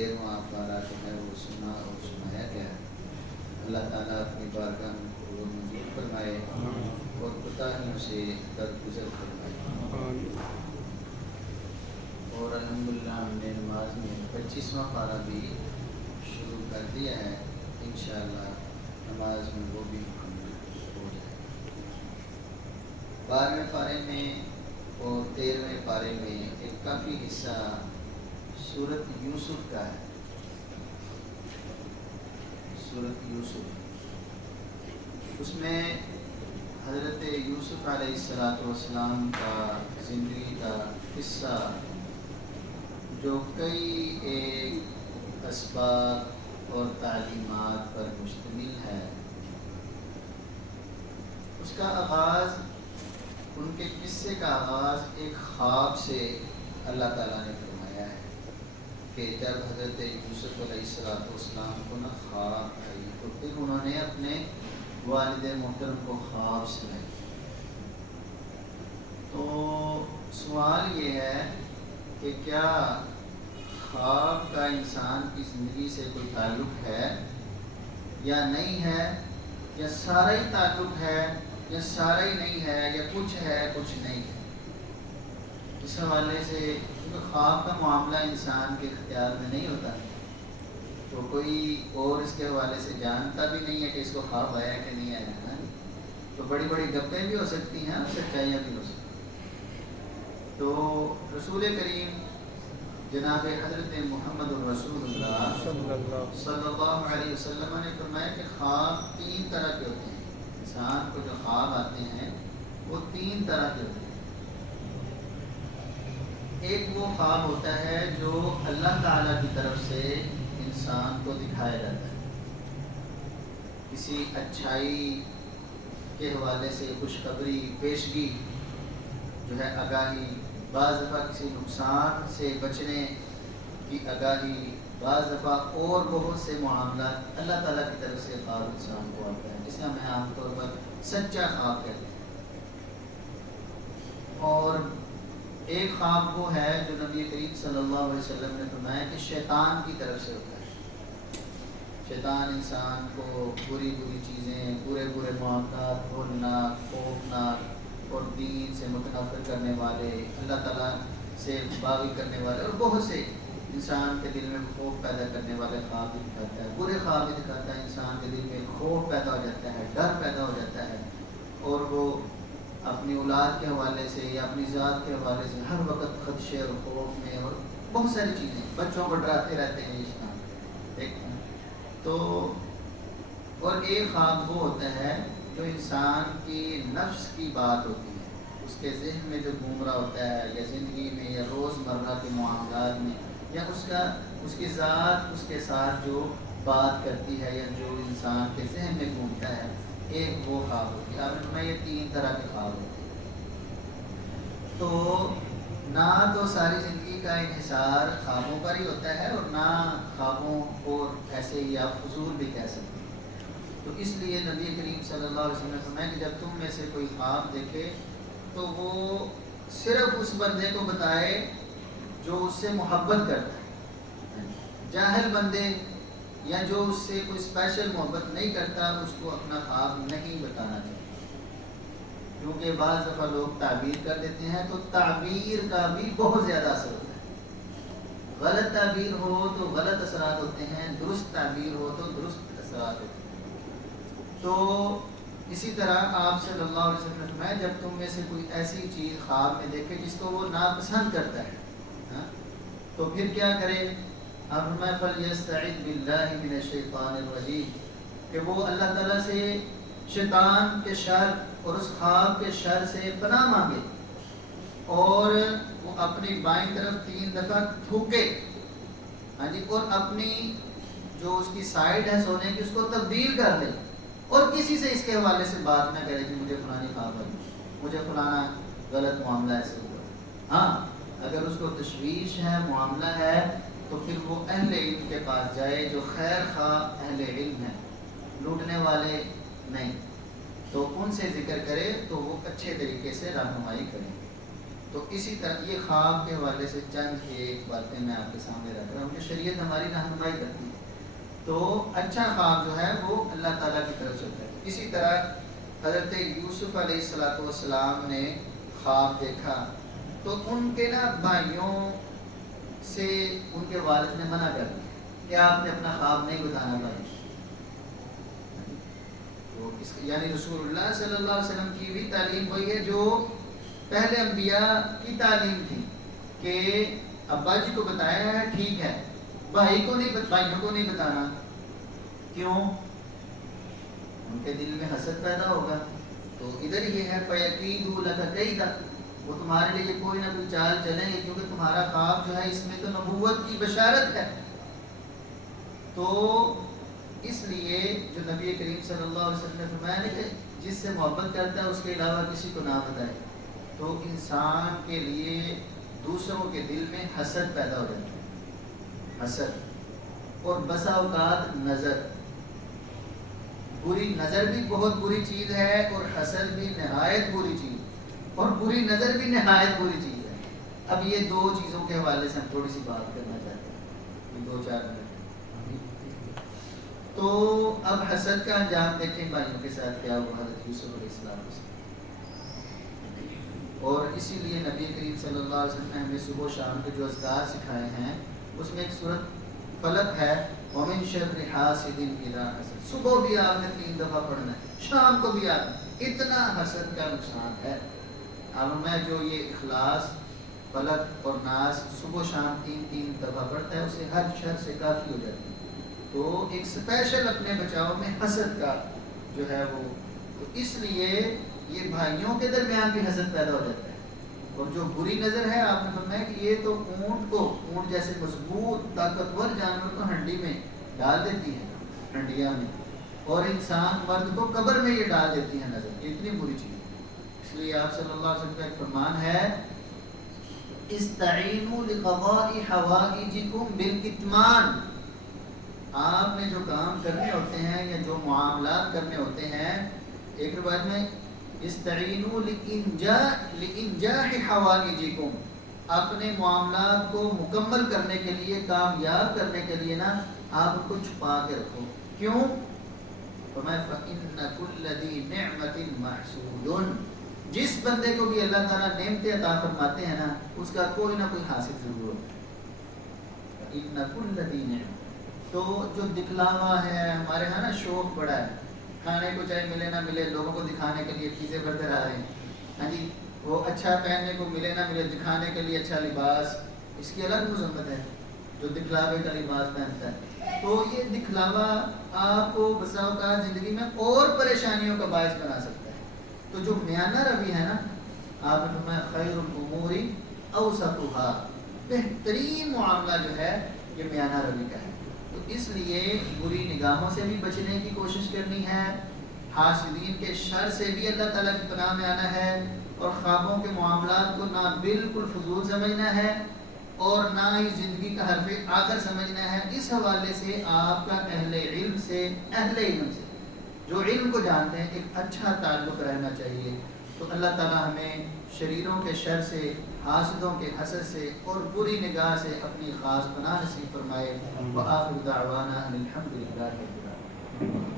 13واں پارہ جو ہے وہ سنا اور سنایا گیا ہے۔ اللہ تعالیٰ اپنی بارگاہ میں قبول منظور فرمائے اور کوتاہیوں سے درگزر فرمائے۔ اور الحمدللہ ہم نے نماز میں 25واں پارہ بھی شروع کر دیا ہے، انشاءاللہ نماز میں وہ بھی مکمل ہو جائے۔ 12ویں پارے میں اور 13ویں پارے میں ایک کافی حصہ سورۃ یوسف کا ہے۔ سورۃ یوسف، اس میں حضرت یوسف علیہ السلام کا زندگی کا قصہ جو کئی ایک اسباب اور تعلیمات پر مشتمل ہے، اس کا آغاز، ان کے قصے کا آغاز ایک خواب سے اللہ تعالیٰ نے فرمایا ہے کہ جب حضرت یوسف علیہ السلام کو خواب آئی تو پھر انہوں نے اپنے والد محترم کو خواب سنائی۔ تو سوال یہ ہے کہ کیا خواب کا انسان کی زندگی سے کوئی تعلق ہے یا نہیں ہے، یا سارا ہی تعلق ہے یا سارا ہی نہیں ہے، یا کچھ ہے کچھ نہیں ہے۔ اس حوالے سے کیونکہ خواب کا معاملہ انسان کے اختیار میں نہیں ہوتا، تو کوئی اور اس کے حوالے سے جانتا بھی نہیں ہے کہ اس کو خواب آیا کہ نہیں آیا ہے، تو بڑی بڑی گپیں بھی ہو سکتی ہیں اور سچائیاں بھی ہو سکتی ہیں۔ تو رسول کریم جناب حضرت محمد الرسول اللہ صلی اللہ علیہ وسلم نے فرمایا کہ خواب 3 طرح کے ہوتے ہیں۔ انسان کو جو خواب آتے ہیں وہ 3 طرح کے ہوتے ہیں۔ ایک وہ خواب ہوتا ہے جو اللہ تعالیٰ کی طرف سے انسان کو دکھایا جاتا ہے، کسی اچھائی کے حوالے سے خوشخبری، پیشگی جو ہے، آگاہی، بعض دفعہ کسی نقصان سے بچنے کی آگاہی، بعض دفعہ اور بہت سے معاملات اللہ تعالیٰ کی طرف سے خواب انسان کو آتا ہے، جسے ہمیں عام طور پر سچا خواب کہتے ہیں۔ اور ایک خواب وہ ہے جو نبی کریم صلی اللہ علیہ وسلم نے فرمایا کہ شیطان کی طرف سے ہوتا ہے۔ شیطان انسان کو بری بری چیزیں، برے برے معاملات، ہولناک، خوفناک اور دین سے متنفر کرنے والے، اللہ تعالیٰ سے باغی کرنے والے اور بہت سے انسان کے دل میں خوف پیدا کرنے والے خواب بھی دکھاتا ہے، برے خواب بھی دکھاتا ہے۔ انسان کے دل میں خوف پیدا ہو جاتا ہے، ڈر پیدا ہو جاتا ہے، اور وہ اپنی اولاد کے حوالے سے یا اپنی ذات کے حوالے سے ہر وقت خدشے اور خوف میں، اور بہت ساری چیزیں، بچوں کو ڈراتے رہتے ہیں اس طرح ایک۔ تو اور ایک خواب وہ ہوتا ہے جو انسان کی نفس کی بات ہوتی ہے، اس کے ذہن میں جو گھوم رہا ہوتا ہے، یا زندگی میں یا روزمرہ کے معاملات میں، یا اس کی ذات اس کے ساتھ جو بات کرتی ہے یا جو انسان کے ذہن میں گھومتا ہے، ایک وہ خواب ہوتی ہے۔ آپ میں یہ 3 طرح کے خواب ہوتے ہیں۔ تو نہ تو ساری زندگی کا انحصار خوابوں پر ہی ہوتا ہے، اور نہ خوابوں کو ایسے ہی آپ فضول بھی کہہ سکتے ہیں۔ تو اس لیے نبی کریم صلی اللہ علیہ وسلم نے فرمایا کہ جب تم میں سے کوئی خواب دیکھے تو وہ صرف اس بندے کو بتائے جو اس سے محبت کرتا ہے۔ جاہل بندے یا جو اس سے کوئی اسپیشل محبت نہیں کرتا، اس کو اپنا خواب نہیں بتانا چاہیے، کیونکہ بعض دفعہ لوگ تعبیر کر دیتے ہیں تو تعبیر کا بھی بہت زیادہ اثر ہوتا ہے۔ غلط تعبیر ہو تو غلط اثرات ہوتے ہیں، درست تعبیر ہو تو درست اثرات ہوتے ہیں۔ تو اسی طرح آپ صلی اللہ علیہ وسلم نے فرمایا جب تم میں سے کوئی ایسی چیز خواب میں دیکھے جس کو وہ ناپسند کرتا ہے، تو پھر کیا کرے؟ آپ فرمایا فَلْيَسْتَعِذْ بِاللَّهِ مِنَ الشَّيْطَانِ الرَّجِيمِ، کہ وہ اللہ تعالیٰ سے شیطان کے شر اور اس خواب کے شر سے پناہ مانگے، اور وہ اپنی بائیں طرف 3 دفعہ تھوکے، اور اپنی جو اس کی سائڈ ہے سونے کی اس کو تبدیل کر لے، اور کسی سے اس کے حوالے سے بات نہ کرے کہ مجھے فلانی خواب آئی، مجھے فلانا غلط معاملہ ایسے ہوا۔ ہاں، اگر اس کو تشویش ہے، معاملہ ہے، تو پھر وہ اہل علم کے پاس جائے جو خیر خواہ اہل علم ہیں، لوٹنے والے نہیں، تو ان سے ذکر کرے تو وہ اچھے طریقے سے رہنمائی کریں۔ تو اسی طرح یہ خواب کے حوالے سے چند ایک باتیں میں آپ کے سامنے رکھ رہا ہوں کہ شریعت ہماری رہنمائی کرتی ہے. تو اچھا خواب جو ہے وہ اللہ تعالیٰ کی طرف سے ہوتا ہے. اسی طرح حضرت یوسف علیہ السلام نے خواب دیکھا تو ان کے نا بھائیوں سے ان کے والد نے منع کر دیا کہ آپ نے اپنا خواب نہیں بتانا بھائی. یعنی رسول اللہ صلی اللہ علیہ وسلم کی بھی تعلیم وہی ہے جو پہلے انبیاء کی تعلیم تھی کہ ابا جی کو بتایا ہے ٹھیک ہے، بھائیوں کو نہیں بتانا. کیوں؟ ان کے دل میں حسد پیدا ہوگا. تو ادھر یہ ہے فَيَكِيدُوا لَكَ كَيْدًا، وہ تمہارے لیے کوئی نہ کوئی چال چلیں گے کیونکہ تمہارا خواب جو ہے اس میں تو نبوت کی بشارت ہے. تو اس لیے جو نبی کریم صلی اللہ علیہ وسلم نے فرمایا کہ جس سے محبت کرتا ہے اس کے علاوہ کسی کو نہ بتائے. تو انسان کے لیے دوسروں کے دل میں حسد پیدا ہو جاتا ہے. حسد اور بسا اوقات نظر، بری نظر بھی بہت بری چیز ہے اور حسد بھی نہایت بری چیز، اور بری نظر بھی نہایت بری چیز ہے. اب یہ دو چیزوں کے حوالے سے ہم تھوڑی سی بات کرنا چاہتے ہیں، 2-4 منٹ. تو اب حسد کا انجام دیکھیں بھائیوں کے ساتھ کیا ہوا حضرت یوسف علیہ السلام سے. اور اسی لیے نبی کریم صلی اللہ علیہ وسلم نے ہمیں صبح و شام کے جو اذکار سکھائے ہیں اس میں ایک سورۃ فلق ہے، وَمِن شَرِّ حَاسِدٍ إِذَا حَسَدَ. صبح بھی آپ نے 3 دفعہ پڑھنا ہے، شام کو بھی آپ. اتنا حسد کا نقصان ہے. اب میں جو یہ اخلاص فلق اور ناس صبح و شام 3 دفعہ پڑھتا ہے اسے ہر شر سے کافی ہو جاتی ہے. تو ایک اسپیشل اپنے بچاؤ میں حسد کا جو ہے وہ، تو اس لیے یہ بھائیوں کے درمیان بھی حسد پیدا ہو جاتا ہے. اور جو بری نظر ہے آپ نے فرمایا کہ یہ تو اونٹ جیسے مضبوط طاقتور جانور کو ہنڈی میں ڈال دیتی ہے، ہنڈیا میں، اور انسان مرد کو قبر میں یہ ڈال دیتی ہے نظر. یہ اتنی بری چیز ہے. اس لیے آپ صلی اللہ علیہ وسلم کا ایک فرمان ہے، استعینوا لقضاء حوائجکم بالکتمان. آپ نے جو کام کرنے ہوتے ہیں یا جو معاملات کرنے ہوتے ہیں، ایک روایت میں استعینوا لانجاح حوائجکم، اپنے معاملات کو مکمل کرنے کے لیے، کامیاب کرنے کے لیے نا آپ کو چھپا کے رکھو. کیوں؟ فرمایا فَإِنَّ كُلَّ ذِي نِعْمَةٍ مَحْسُودٌ. جس بندے کو بھی اللہ تعالیٰ نعمتیں عطا فرماتے ہیں نا اس کا کوئی نہ کوئی حاصل ضرور ہوتا ہے. فَإِنَّ كُلَّ ذِي نِعْمَةٍ. تو جو دکھلاوا ہے ہمارے ہاں نا، شوق بڑا ہے، کھانے کو چاہے ملے نہ ملے لوگوں کو دکھانے کے لیے چیزیں بڑھتے رہ رہے ہیں. ہاں جی، وہ اچھا پہننے کو ملے نہ ملے دکھانے کے لیے اچھا لباس، اس کی الگ مذمت ہے جو دکھلاوے کا لباس پہنتا ہے. تو یہ دکھلاوا آپ کو بسا اوقات زندگی میں اور پریشانیوں کا باعث بنا سکتا ہے. تو جو میانہ روی ہے نا، آپ نے فرمایا خیر الامور اوسطها، بہترین معاملہ جو ہے یہ میانہ روی کا ہے. تو اس لیے بری نگاہوں سے بھی بچنے کی کوشش کرنی ہے، حاسدین کے شر سے بھی اللہ تعالیٰ کی پناہ میں آنا ہے، اور خوابوں کے معاملات کو نہ بالکل فضول سمجھنا ہے اور نہ ہی زندگی کا حرف آخر سمجھنا ہے. اس حوالے سے آپ کا اہل علم سے جو علم کو جانتے ہیں ایک اچھا تعلق رہنا چاہیے. تو اللہ تعالیٰ ہمیں شریروں کے شر سے، حاسدوں کے حسد سے اور بری نگاہ سے اپنی خاص پناہ نصیب فرمائے. وآخر دعوانا ان الحمد للہ رب العالمین.